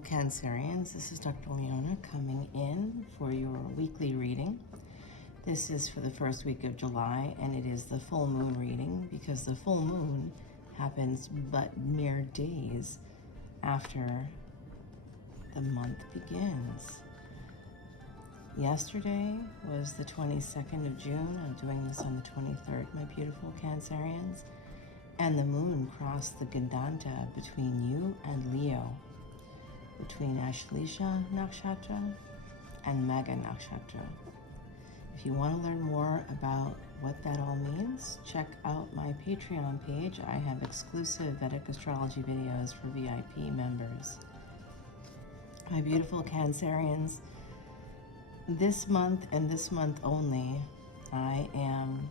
beautiful Cancerians. This is Dr. Leona coming in for your weekly reading. This is for the first week of July, and it is the full moon reading because the full moon happens but mere days after the month begins. Yesterday was the 22nd of June. I'm doing this on the 23rd, my beautiful Cancerians. And the moon crossed the Gandanta between you and Leo, between Ashleisha Nakshatra and Magha Nakshatra. If you want to learn more about what that all means, check out my Patreon page. I have exclusive Vedic Astrology videos for VIP members. My beautiful Cancerians, this month and this month only, I am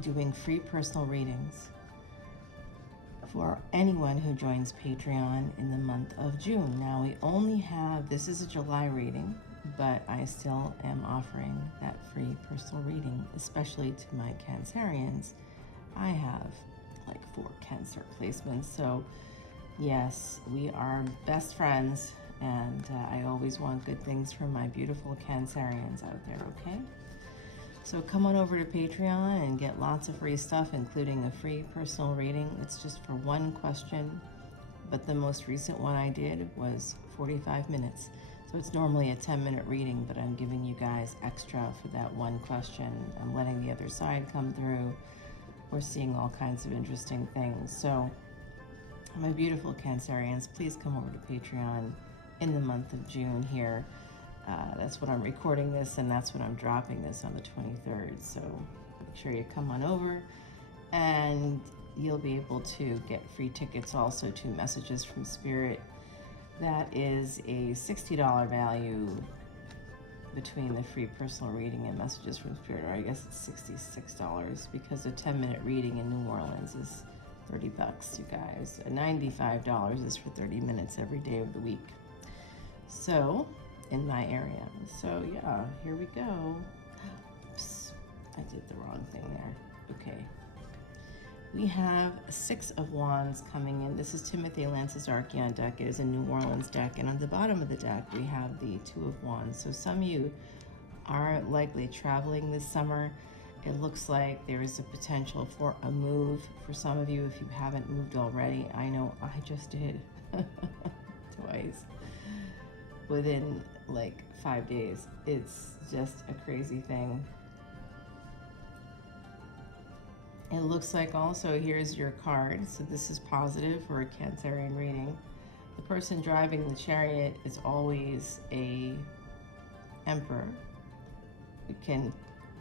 doing free personal readings for anyone who joins Patreon in the month of June. Now we only have, this is a July reading, but I still am offering that free personal reading, especially to my Cancerians. I have like 4 Cancer placements, so yes, we are best friends, and I always want good things from my beautiful Cancerians out there, okay? So come on over to Patreon and get lots of free stuff, including a free personal reading. It's just for one question, but the most recent one I did was 45 minutes. So it's normally a 10-minute reading, but I'm giving you guys extra for that one question. I'm letting the other side come through. We're seeing all kinds of interesting things. So my beautiful Cancerians, please come over to Patreon in the month of June here. That's when I'm recording this, and that's when I'm dropping this on the 23rd. So make sure you come on over, and you'll be able to get free tickets also to Messages from Spirit. That is a $60 value between the free personal reading and Messages from Spirit, or I guess it's $66 because a 10-minute reading in New Orleans is 30 bucks, you guys. And $95 is for 30 minutes every day of the week. So in my area. So yeah, here we go. Oops, I did the wrong thing there. Okay. We have 6 of Wands coming in. This is Timothy Lance's Archeon deck. It is a New Orleans deck. And on the bottom of the deck, we have the 2 of Wands. So some of you are likely traveling this summer. It looks like there is a potential for a move for some of you if you haven't moved already. I know I just did twice within like 5 days. It's just a crazy thing. It looks like also here's your card. So this is positive for a Cancerian reading. The person driving the chariot is always a emperor. We can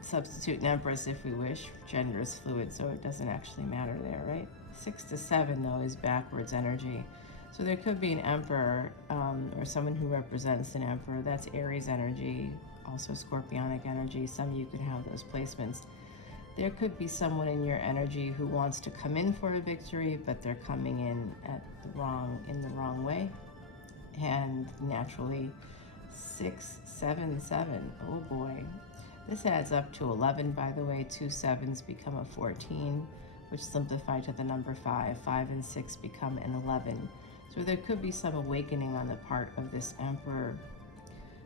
substitute an empress if we wish. Gender is fluid, so it doesn't actually matter there, right? 6 to 7 though is backwards energy. So there could be an emperor or someone who represents an emperor. That's Aries energy, also Scorpionic energy. Some of you could have those placements. There could be someone in your energy who wants to come in for a victory, but they're coming in in the wrong way. And naturally, 6, 7, 7. Oh boy. This adds up to 11, by the way. 2 7s become a 14, which simplify to the number 5. 5 and 6 become an 11. So there could be some awakening on the part of this emperor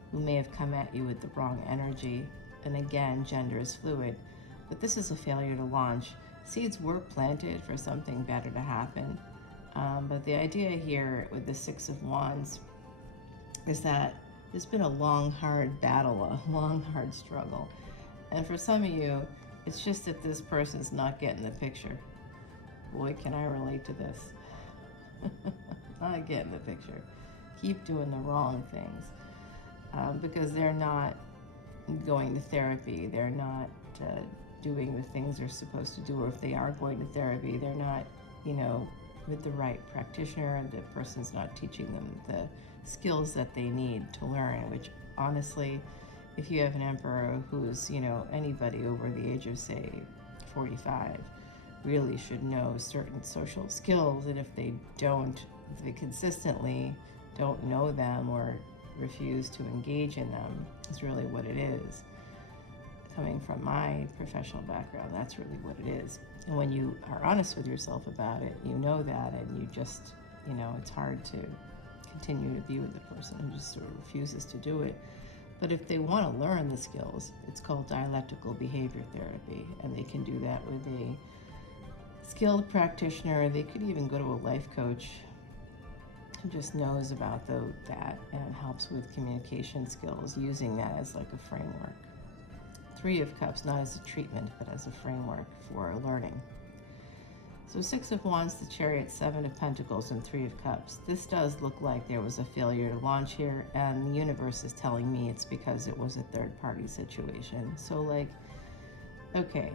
who may have come at you with the wrong energy. And again, gender is fluid. But this is a failure to launch. Seeds were planted for something better to happen. But the idea here with the 6 of Wands is that there's been a long, hard battle, a long, hard struggle. And for some of you, it's just that this person's not getting the picture. Boy, can I relate to this. Not getting the picture. Keep doing the wrong things because they're not going to therapy. They're not doing the things they're supposed to do, or if they are going to therapy, they're not, with the right practitioner. The person's not teaching them the skills that they need to learn, which honestly, if you have an emperor who's, anybody over the age of, say, 45, really should know certain social skills, and if they consistently don't know them or refuse to engage in them, is really what it is. Coming from my professional background, that's really what it is. And when you are honest with yourself about it, you know that, and you just, it's hard to continue to be with the person who just sort of refuses to do it. But if they want to learn the skills, it's called dialectical behavior therapy, and they can do that with a skilled practitioner. They could even go to a life coach who just knows about that and helps with communication skills, using that as like a framework. Three of Cups, not as a treatment, but as a framework for learning. So Six of Wands, the Chariot, Seven of Pentacles, and Three of Cups. This does look like there was a failure to launch here, and the universe is telling me it's because it was a third-party situation. So like, okay,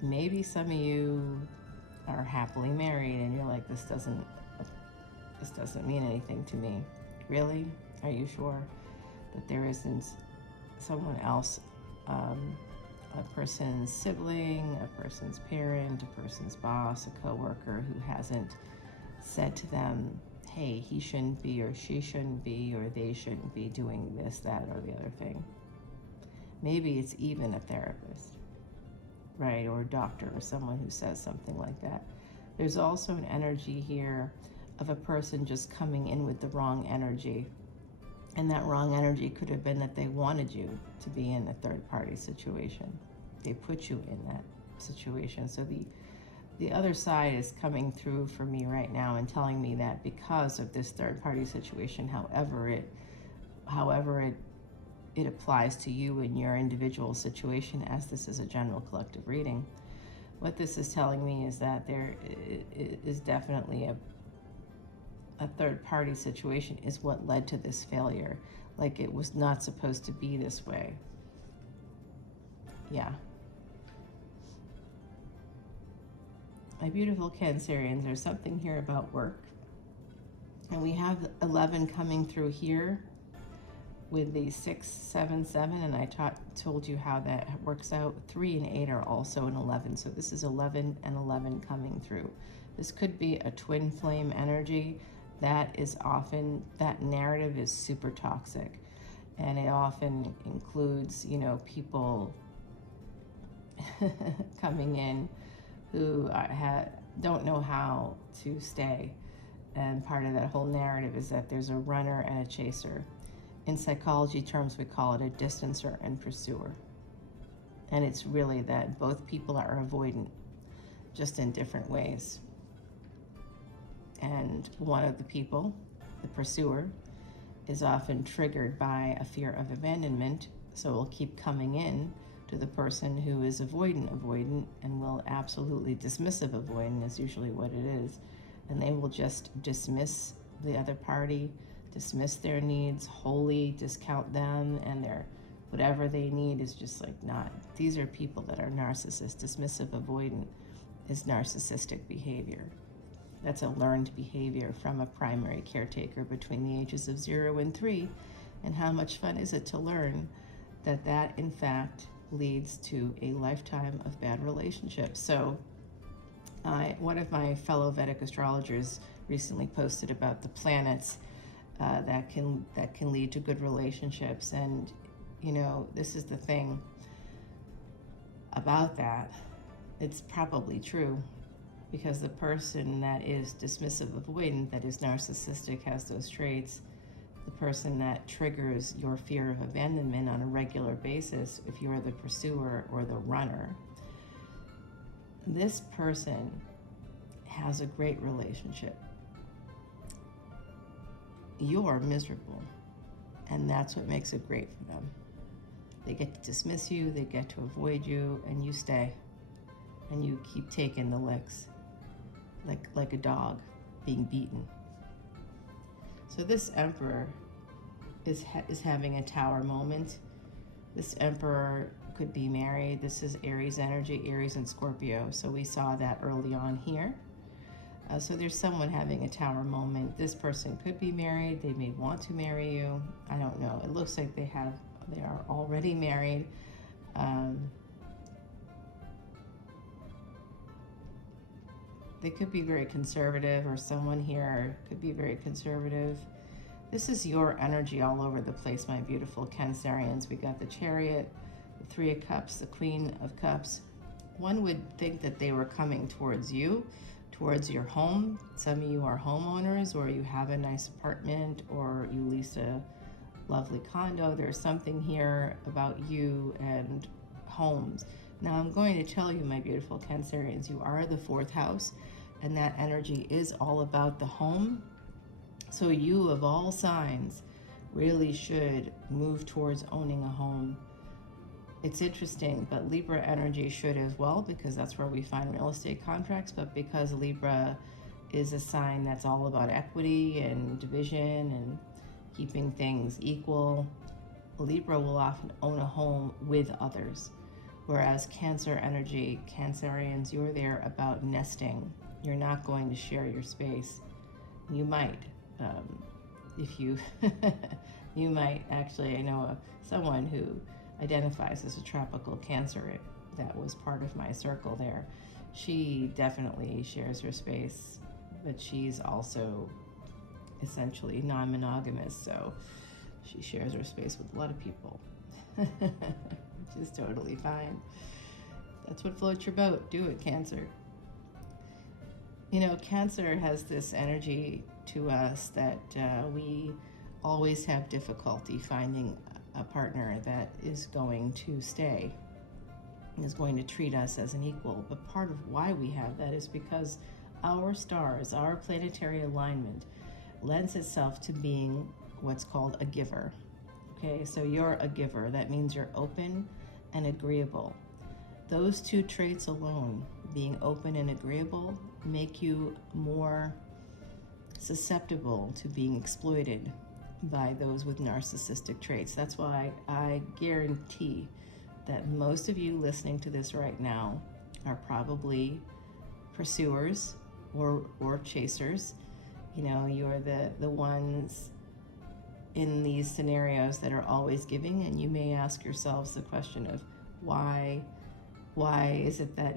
maybe some of you are happily married and you're like, this doesn't mean anything to me. Really? Are you sure that there isn't someone else, a person's sibling, a person's parent, a person's boss, a coworker who hasn't said to them, hey, he shouldn't be, or she shouldn't be, or they shouldn't be doing this, that, or the other thing? Maybe it's even a therapist, right? Or a doctor, or someone who says something like that. There's also an energy here of a person just coming in with the wrong energy. And that wrong energy could have been that they wanted you to be in a third-party situation. They put you in that situation. So the other side is coming through for me right now and telling me that because of this third-party situation, however it applies to you in your individual situation, as this is a general collective reading, what this is telling me is that there is definitely a third-party situation is what led to this failure. Like, it was not supposed to be this way. Yeah. My beautiful Cancerians, there's something here about work. And we have 11 coming through here with the 6, 7, 7, and I told you how that works out. 3 and 8 are also an 11, so this is 11 and 11 coming through. This could be a twin flame energy. That narrative is super toxic, and it often includes, people coming in who don't know how to stay. And part of that whole narrative is that there's a runner and a chaser. In psychology terms, we call it a distancer and pursuer. And it's really that both people are avoidant, just in different ways. And one of the people, the pursuer, is often triggered by a fear of abandonment, so will keep coming in to the person who is avoidant, and will absolutely dismissive avoidant is usually what it is. And they will just dismiss the other party, dismiss their needs, wholly discount them, and their whatever they need is just like not. These are people that are narcissists. Dismissive avoidant is narcissistic behavior. That's a learned behavior from a primary caretaker between the ages of 0 and 3. And how much fun is it to learn that in fact leads to a lifetime of bad relationships? So one of my fellow Vedic astrologers recently posted about the planets that can lead to good relationships. And this is the thing about that. It's probably true, because the person that is dismissive avoidant, that is narcissistic, has those traits. The person that triggers your fear of abandonment on a regular basis, if you are the pursuer or the runner, this person has a great relationship. You're miserable, and that's what makes it great for them. They get to dismiss you, they get to avoid you, and you stay, and you keep taking the licks. Like a dog being beaten. So this Emperor is having a tower moment. This Emperor could be married. This is Aries energy, Aries and Scorpio. So we saw that early on here. So there's someone having a tower moment. This person could be married. They may want to marry you. I don't know. It looks like they are already married. They could be very conservative, or someone here could be very conservative. This is your energy all over the place, my beautiful Cancerians. We got the Chariot, the 3 of Cups, the Queen of Cups. One would think that they were coming towards you, towards your home. Some of you are homeowners, or you have a nice apartment, or you lease a lovely condo. There's something here about you and homes. Now I'm going to tell you, my beautiful Cancerians, you are the 4th house, and that energy is all about the home. So you, of all signs, really should move towards owning a home. It's interesting, but Libra energy should as well, because that's where we find real estate contracts. But because Libra is a sign that's all about equity and division and keeping things equal, Libra will often own a home with others. Whereas Cancer energy, Cancerians, you're there about nesting. You're not going to share your space. You might, if you, you might actually, I know someone who identifies as a tropical Cancer, that was part of my circle there. She definitely shares her space, but she's also essentially non-monogamous, so she shares her space with a lot of people, which is totally fine. That's what floats your boat. Do it, Cancer. You know, Cancer has this energy to us that we always have difficulty finding a partner that is going to stay, is going to treat us as an equal. But part of why we have that is because our stars, our planetary alignment, lends itself to being what's called a giver. Okay, so you're a giver. That means you're open and agreeable. Those two traits alone, being open and agreeable, make you more susceptible to being exploited by those with narcissistic traits. That's why I guarantee that most of you listening to this right now are probably pursuers or chasers. You know, you're the ones in these scenarios that are always giving, and you may ask yourselves the question of why is it that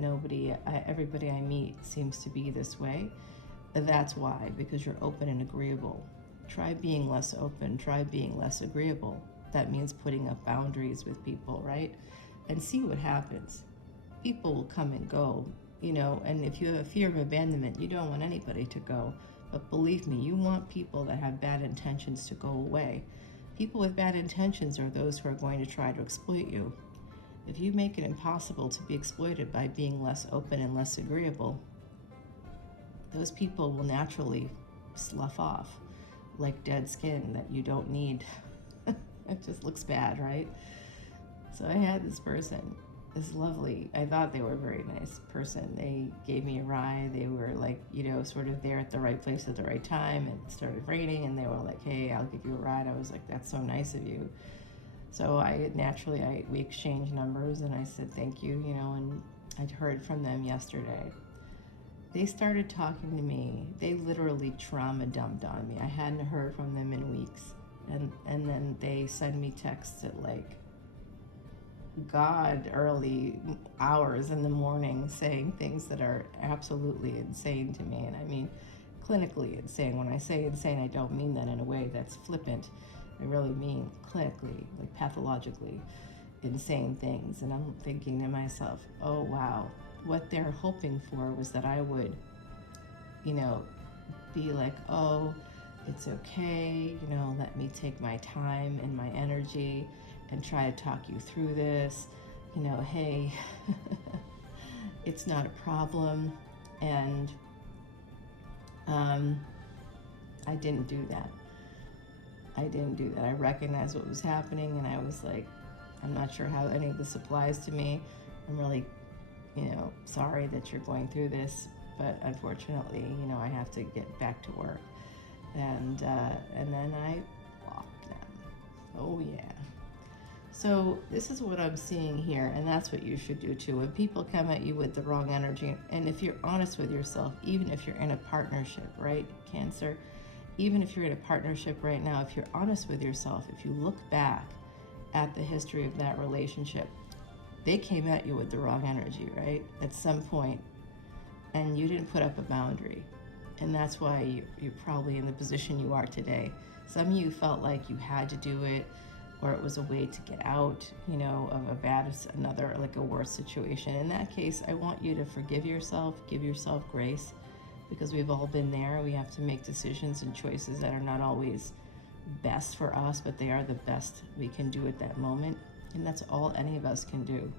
everybody I meet seems to be this way? That's why, because you're open and agreeable. Try being less open, try being less agreeable. That means putting up boundaries with people, right? And see what happens. People will come and go, you know, and if you have a fear of abandonment, you don't want anybody to go. But believe me, you want people that have bad intentions to go away. People with bad intentions are those who are going to try to exploit you. If you make it impossible to be exploited by being less open and less agreeable, those people will naturally slough off like dead skin that you don't need. It just looks bad, right? So I had this person, this lovely, I thought they were a very nice person. They gave me a ride. They were like, you know, sort of there at the right place at the right time. It started raining and they were like, hey, I'll give you a ride. I was like, that's so nice of you. So we exchanged numbers and I said, thank you, you know, and I'd heard from them yesterday. They started talking to me. They literally trauma dumped on me. I hadn't heard from them in weeks. And then they send me texts at like early hours in the morning saying things that are absolutely insane to me. And I mean, clinically insane. When I say insane, I don't mean that in a way that's flippant. I really mean clinically, like pathologically insane things. And I'm thinking to myself, oh wow, what they're hoping for was that I would, you know, be like, oh, it's okay, you know, let me take my time and my energy and try to talk you through this, you know, hey, it's not a problem. And I didn't do that. I recognized what was happening and I was like, I'm not sure how any of this applies to me. I'm really, you know, sorry that you're going through this, but unfortunately, you know, I have to get back to work. And then I blocked them. Oh yeah. So this is what I'm seeing here, and that's what you should do too. When people come at you with the wrong energy, and if you're honest with yourself, even if you're in a partnership, right, Cancer, even if you're in a partnership right now, if you're honest with yourself, if you look back at the history of that relationship, they came at you with the wrong energy, right, at some point, and you didn't put up a boundary. And that's why you're probably in the position you are today. Some of you felt like you had to do it, or it was a way to get out, you know, of a worse situation. In that case, I want you to forgive yourself, give yourself grace, because we've all been there. We have to make decisions and choices that are not always best for us, but they are the best we can do at that moment. And that's all any of us can do.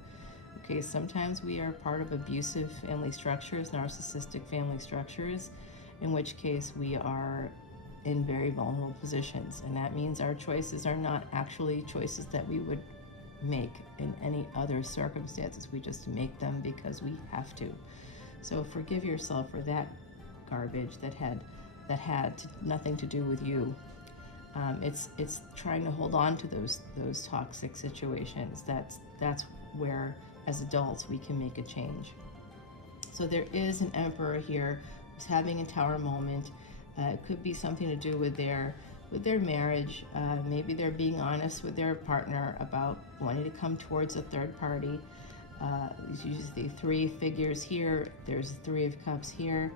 Okay, sometimes we are part of abusive family structures, narcissistic family structures, in which case we are in very vulnerable positions. And that means our choices are not actually choices that we would make in any other circumstances. We just make them because we have to. So forgive yourself for that garbage that had nothing to do with you. It's trying to hold on to those toxic situations. That's where, as adults, we can make a change. So there is an Emperor here who's having a Tower moment. It could be something to do with their marriage. Maybe they're being honest with their partner about wanting to come towards a third party. There's usually 3 figures here. There's 3 of Cups here.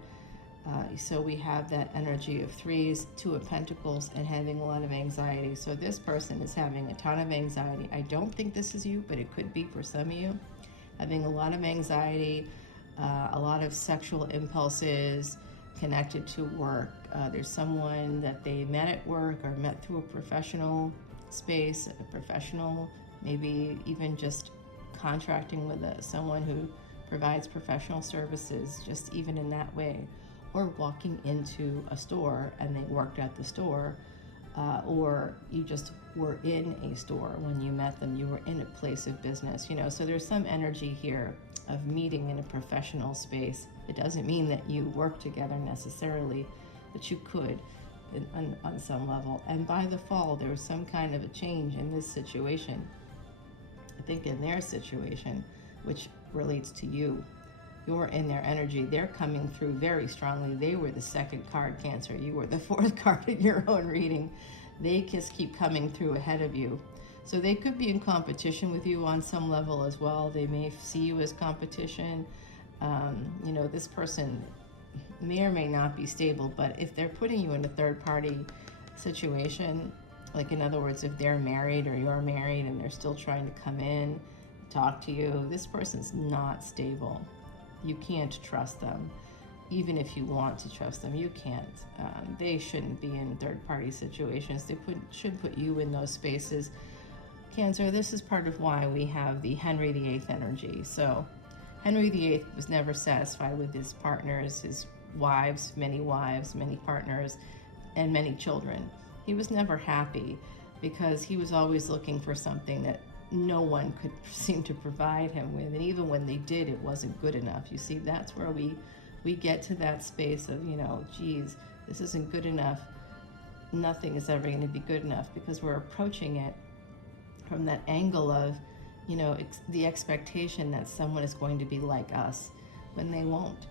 So we have that energy of 3s, 2 of Pentacles, and having a lot of anxiety. So this person is having a ton of anxiety. I don't think this is you, but it could be for some of you. Having a lot of anxiety, a lot of sexual impulses connected to work. There's someone that they met at work or met through a professional space, a professional, maybe even just contracting with someone who provides professional services, just even in that way. Or walking into a store and they worked at the store, or you just were in a store when you met them, you were in a place of business, so there's some energy here of meeting in a professional space. It doesn't mean that you work together necessarily, but you could on some level. And by the fall, there's some kind of a change in this situation. I think in their situation, which relates to you. You're in their energy. They're coming through very strongly. They were the 2nd card, Cancer. You were the 4th card in your own reading. They just keep coming through ahead of you. So they could be in competition with you on some level as well. They may see you as competition. This person may or may not be stable, but if they're putting you in a third party situation, like in other words, if they're married or you're married and they're still trying to come in, talk to you, this person's not stable. You can't trust them. Even if you want to trust them, you can't. They shouldn't be in third-party situations. They should put you in those spaces. Cancer, this is part of why we have the Henry VIII energy. So Henry VIII was never satisfied with his partners, his wives, many partners, and many children. He was never happy because he was always looking for something that no one could seem to provide him with, and even when they did, it wasn't good enough. You see, that's where we get to that space of, geez, this isn't good enough. Nothing is ever going to be good enough because we're approaching it from that angle of, the expectation that someone is going to be like us when they won't.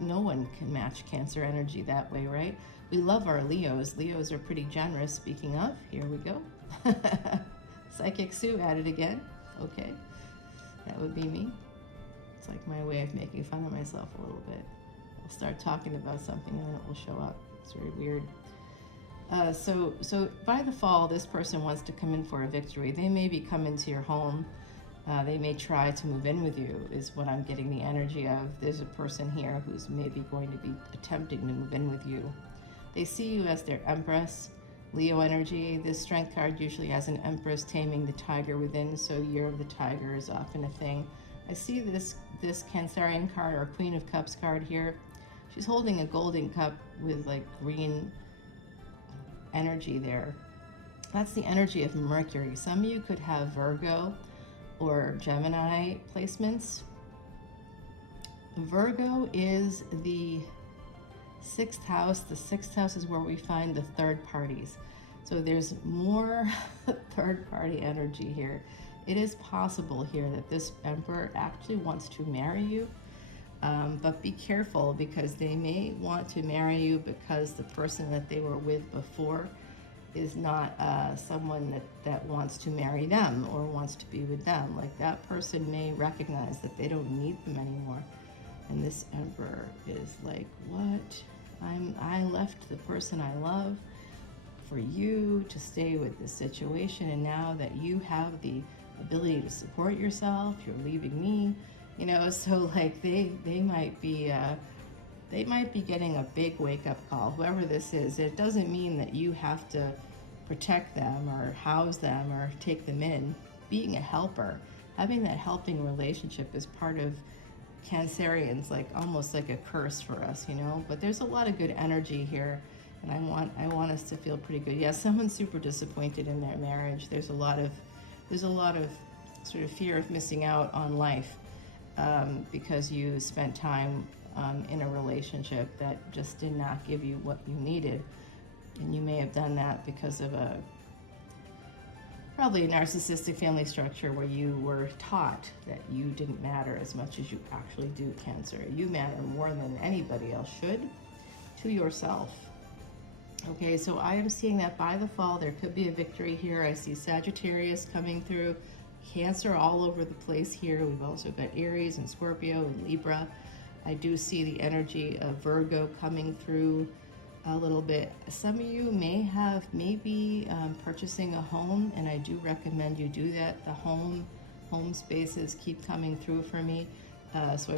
No one can match Cancer energy that way, right? We love our Leos. Leos are pretty generous. Speaking of, here we go. Psychic Sue at it again. Okay, that would be me. It's like my way of making fun of myself a little bit. I'll start talking about something and then it will show up. It's very weird. So by the fall, this person wants to come in for a victory. They may be coming to your home. They may try to move in with you, is what I'm getting the energy of. There's a person here who's maybe going to be attempting to move in with you. They see you as their Empress. Leo energy. This Strength card usually has an Empress taming the tiger within, so Year of the Tiger is often a thing. I see this Cancerian card, or Queen of Cups card here. She's holding a golden cup with like green energy there. That's the energy of Mercury. Some of you could have Virgo or Gemini placements. Virgo is the 6th house. The 6th house is where we find the third parties. So there's more third party energy here. It is possible here that this Emperor actually wants to marry you, but be careful because they may want to marry you because the person that they were with before is not someone that wants to marry them or wants to be with them. Like that person may recognize that they don't need them anymore. And this Emperor is like, what? I left the person I love for you to stay with this situation, and now that you have the ability to support yourself, you're leaving me, so like they might be they might be getting a big wake-up call, whoever this is. It doesn't mean that you have to protect them or house them or take them in. Being a helper, having that helping relationship is part of Cancerians, like almost like a curse for us, you know. But there's a lot of good energy here, and I want us to feel pretty good. Yeah, someone's super disappointed in their marriage. There's a lot of sort of fear of missing out on life because you spent time in a relationship that just did not give you what you needed. And you may have done that because of probably a narcissistic family structure where you were taught that you didn't matter as much as you actually do, Cancer. You matter more than anybody else should to yourself. Okay, so I am seeing that by the fall, there could be a victory here. I see Sagittarius coming through, Cancer all over the place here. We've also got Aries and Scorpio and Libra. I do see the energy of Virgo coming through a little bit. Some of you may have maybe purchasing a home, and I do recommend you do that. The home spaces keep coming through for me, so I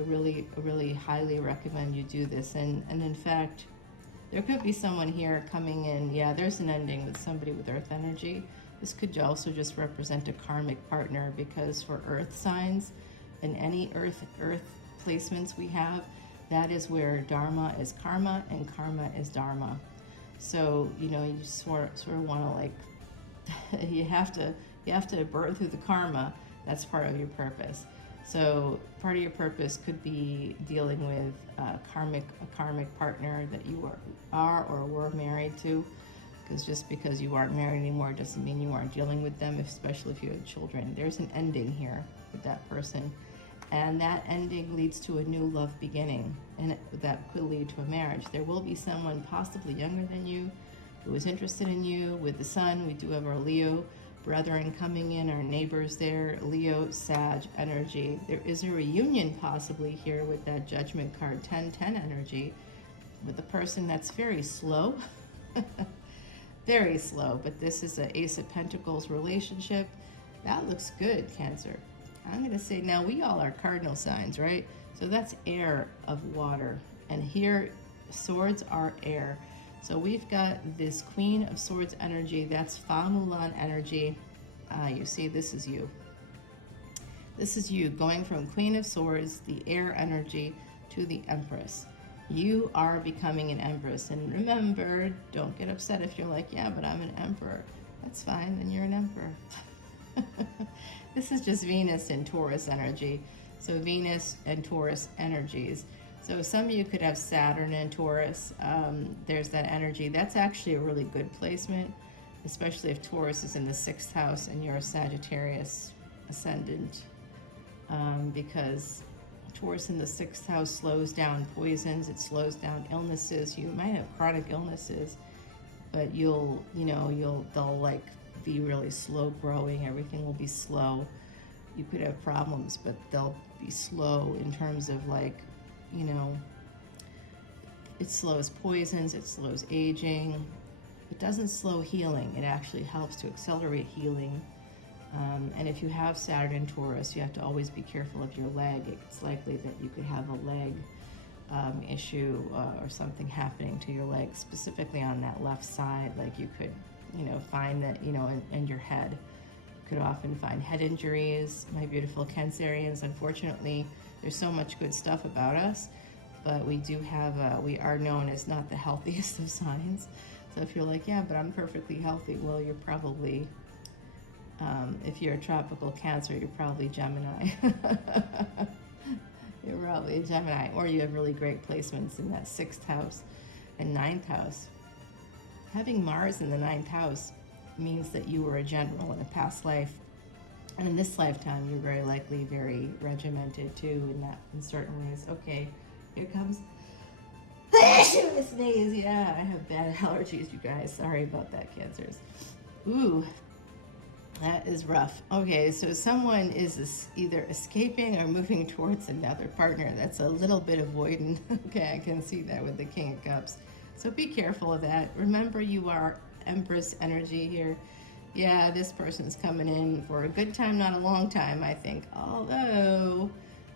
really highly recommend you do this. And in fact, there could be someone here coming in. Yeah, there's an ending with somebody with Earth energy. This could also just represent a karmic partner, because for Earth signs and any Earth placements we have, that is where Dharma is karma and karma is Dharma. So, you know, you sort of want to, like, you have to burn through the karma. That's part of your purpose. So part of your purpose could be dealing with a karmic partner that you are or were married to. Because just because you aren't married anymore doesn't mean you aren't dealing with them, especially if you have children. There's an ending here with that person. And that ending leads to a new love beginning, and that could lead to a marriage. There will be someone possibly younger than you who is interested in you. With the sun, we do have our Leo brethren coming in, our neighbors there, Leo, Sag energy. There is a reunion possibly here with that Judgment card, 10-10 energy, with a person that's very slow, very slow. But this is an Ace of Pentacles relationship. That looks good, Cancer. I'm going to say, now we all are cardinal signs, right? So that's air of water. And here, swords are air. So we've got this Queen of Swords energy. That's Fa Mulan energy. You see, this is you. This is you going from Queen of Swords, the air energy, to the Empress. You are becoming an Empress. And remember, don't get upset if you're like, yeah, but I'm an Emperor. That's fine, then you're an Emperor. This is just Venus and Taurus energy. So Venus and Taurus energies. So some of you could have Saturn and Taurus. There's that energy. That's actually a really good placement, especially if Taurus is in the 6th house and you're a Sagittarius ascendant, because Taurus in the 6th house slows down poisons. It slows down illnesses. You might have chronic illnesses, but they'll like be really slow growing. Everything will be slow. You could have problems, but they'll be slow in terms of, like, you know, it slows poisons, it slows aging. It doesn't slow healing. It actually helps to accelerate healing. And if you have Saturn and Taurus, you have to always be careful of your leg. It's likely that you could have a leg issue or something happening to your leg, specifically on that left side. Like you could, find that, in your head. You could often find head injuries. My beautiful Cancerians, unfortunately, there's so much good stuff about us, but we do have, we are known as not the healthiest of signs. So if you're like, yeah, but I'm perfectly healthy, well, you're probably, if you're a tropical Cancer, you're probably Gemini. You're probably a Gemini, or you have really great placements in that 6th house and 9th house. Having Mars in the 9th house means that you were a general in a past life, and in this lifetime, you're very likely very regimented too in certain ways. Okay, here comes a sneeze. Yeah, I have bad allergies, you guys. Sorry about that, Cancers. Ooh, that is rough. Okay, so someone is either escaping or moving towards another partner. That's a little bit avoidant. Okay, I can see that with the King of Cups. So be careful of that. Remember, you are Empress energy here. Yeah, this person's coming in for a good time, not a long time, I think. Although,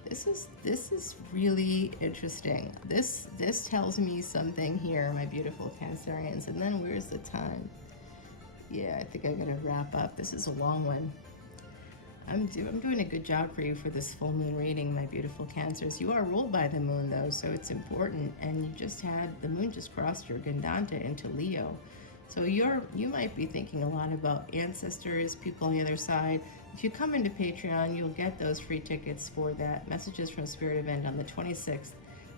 This is really interesting. This tells me something here, my beautiful Cancerians. And then where's the time? Yeah, I think I gotta wrap up. This is a long one. I'm doing a good job for you for this full moon reading, my beautiful Cancers. You are ruled by the moon though, so it's important. And you just had the moon just crossed your Gandanta into Leo. So you might be thinking a lot about ancestors, people on the other side. If you come into Patreon, you'll get those free tickets for that Messages from Spirit event on the 26th.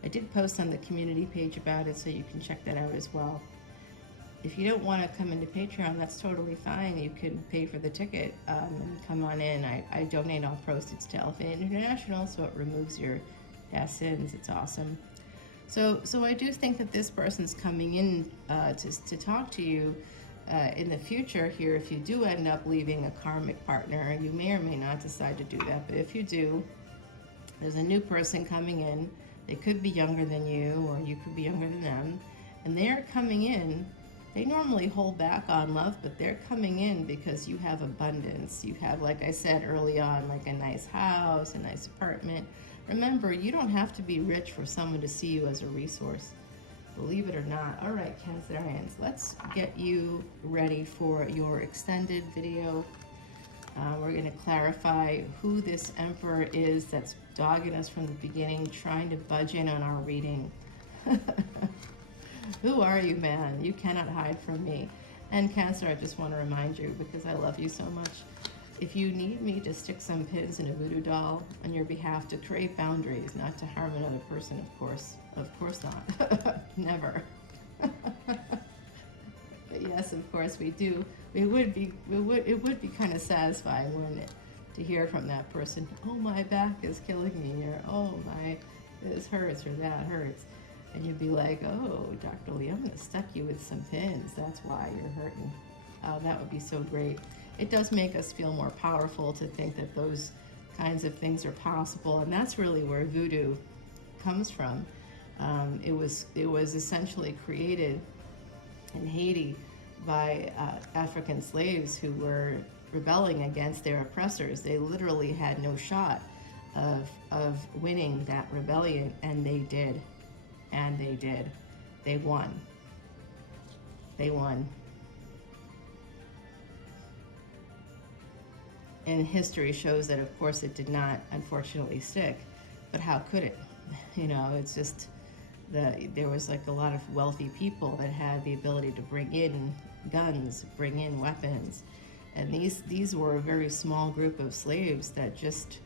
I did post on the community page about it, so you can check that out as well. If you don't want to come into Patreon, that's totally fine. You can pay for the ticket and come on in. I donate all proceeds to Elephant International, so it removes your past sins. It's awesome. So I do think that this person's coming in to talk to you in the future here. If you do end up leaving a karmic partner, you may or may not decide to do that, but if you do, there's a new person coming in. They could be younger than you, or you could be younger than them, and they're coming in. They normally hold back on love, but they're coming in because you have abundance. You have, like I said early on, like a nice house, a nice apartment. Remember, you don't have to be rich for someone to see you as a resource. Believe it or not. All right, Cancerians, let's get you ready for your extended video. We're going to clarify who this emperor is that's dogging us from the beginning, trying to budge in on our reading. Who are you, man? You cannot hide from me. And Cancer, I just want to remind you, because I love you so much, if you need me to stick some pins in a voodoo doll on your behalf to create boundaries, not to harm another person, of course not. Never. But yes, of course we do. It would be kind of satisfying, wouldn't it, to hear from that person, oh, my back is killing me, or oh, my, this hurts, or that hurts. And you'd be like, oh, Dr. Lee, I'm going to stuck you with some pins. That's why you're hurting. Oh, that would be so great. It does make us feel more powerful to think that those kinds of things are possible. And that's really where voodoo comes from. It was essentially created in Haiti by African slaves who were rebelling against their oppressors. They literally had no shot of winning that rebellion, and they did. And they did. They won. They won. And history shows that, of course, it did not, unfortunately, stick. But how could it? You know, it's just there was like a lot of wealthy people that had the ability to bring in guns, bring in weapons. And these were a very small group of slaves that just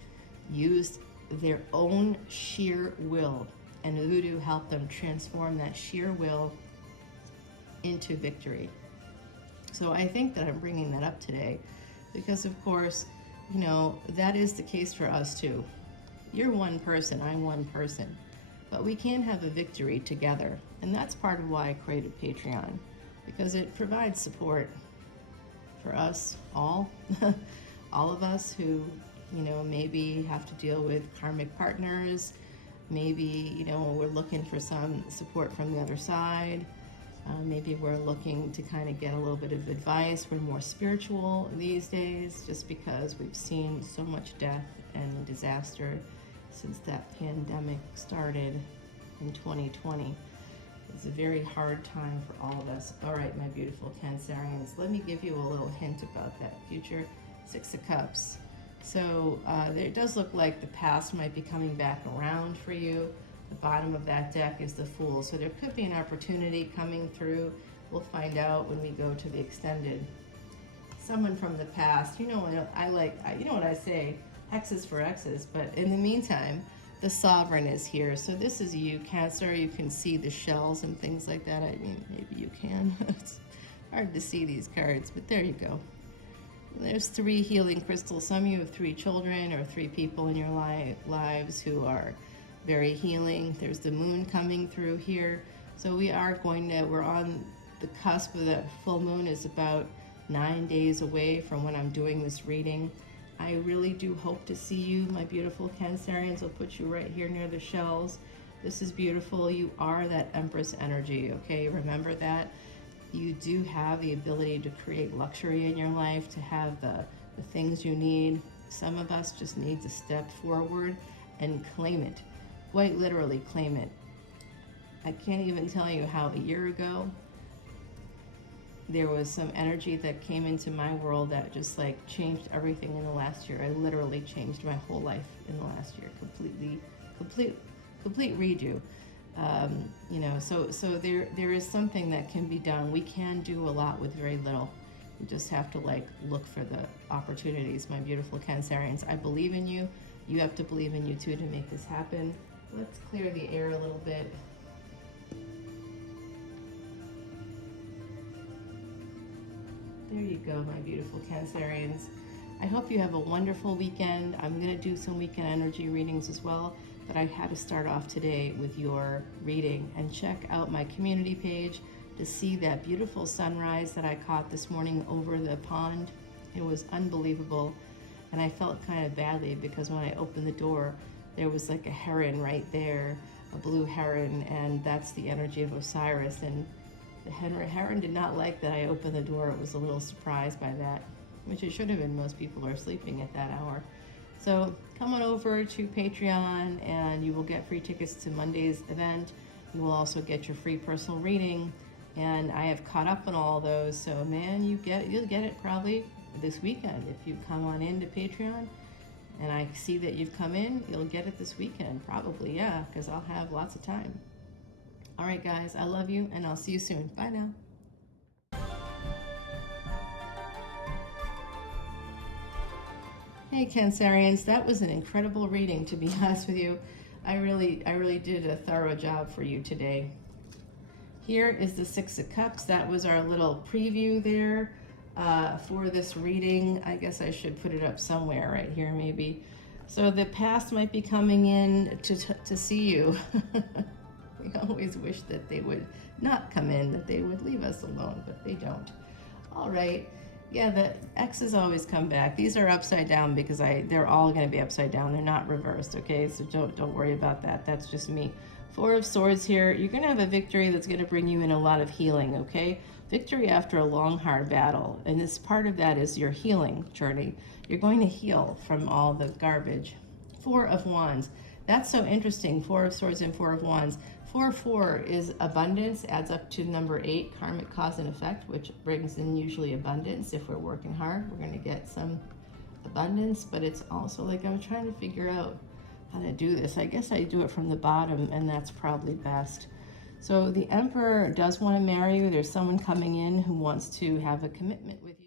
used their own sheer will. And voodoo helped them transform that sheer will into victory. So I think that I'm bringing that up today because, of course, you know, that is the case for us too. You're one person, I'm one person, but we can have a victory together. And that's part of why I created Patreon, because it provides support for us all, all of us who, you know, maybe have to deal with karmic partners. Maybe, you know, we're looking for some support from the other side. Maybe we're looking to kind of get a little bit of advice. We're more spiritual these days just because we've seen so much death and disaster since that pandemic started in 2020. It's a very hard time for all of us. All right, my beautiful Cancerians, let me give you a little hint about that future. Six of Cups. So it does look like the past might be coming back around for you. The bottom of that deck is the Fool. So there could be an opportunity coming through. We'll find out when we go to the extended. Someone from the past, you know what you know what I say, X's for X's, but in the meantime, the Sovereign is here. So this is you, Cancer. You can see the shells and things like that. I mean, maybe you can. It's hard to see these cards, but there you go. There's 3 healing crystals. Some of you have 3 children or 3 people in your lives who are very healing. There's the moon coming through here. So we're on the cusp of that full moon. Is about 9 days away from when I'm doing this reading. I really do hope to see you, my beautiful Cancerians. I'll put you right here near the shells. This is beautiful. You are that Empress energy, okay? Remember that. You do have the ability to create luxury in your life, to have the things you need. Some of us just need to step forward and claim it. Quite literally claim it. I can't even tell you how a year ago there was some energy that came into my world that just like changed everything in the last year. I literally changed my whole life in the last year, complete redo. You know, so there is something that can be done. We can do a lot with very little. You just have to like look for the opportunities, my beautiful Cancerians. I believe in you. You have to believe in you too to make this happen. Let's clear the air a little bit. There you go, my beautiful Cancerians. I hope you have a wonderful weekend. I'm going to do some weekend energy readings as well, but I had to start off today with your reading. And check out my community page to see that beautiful sunrise that I caught this morning over the pond. It was unbelievable. And I felt kind of badly because when I opened the door, there was like a heron right there, a blue heron, and that's the energy of Osiris. And the heron did not like that I opened the door. It was a little surprised by that, which it should have been. Most people are sleeping at that hour. So come on over to Patreon and you will get free tickets to Monday's event. You will also get your free personal reading. And I have caught up on all those. So man, you'll get it probably this weekend. If you come on into Patreon and I see that you've come in, you'll get it this weekend. Probably, yeah, because I'll have lots of time. All right, guys, I love you, and I'll see you soon. Bye now. Hey, Cancerians, that was an incredible reading, to be honest with you. I really did a thorough job for you today. Here is the Six of Cups. That was our little preview there for this reading. I guess I should put it up somewhere right here, maybe. So the past might be coming in to see you. We always wish that they would not come in, that they would leave us alone, but they don't. All right. Yeah, the X's always come back. These are upside down because they're all going to be upside down. They're not reversed, okay? So don't worry about that. That's just me. Four of Swords here. You're going to have a victory that's going to bring you in a lot of healing, okay? Victory after a long, hard battle. And this part of that is your healing journey. You're going to heal from all the garbage. Four of Wands. That's so interesting. Four of Swords and Four of Wands. 4-4 is abundance, adds up to number 8, karmic cause and effect, which brings in usually abundance. If we're working hard, we're going to get some abundance, but it's also like I'm trying to figure out how to do this. I guess I do it from the bottom, and that's probably best. So the Emperor does want to marry you. There's someone coming in who wants to have a commitment with you.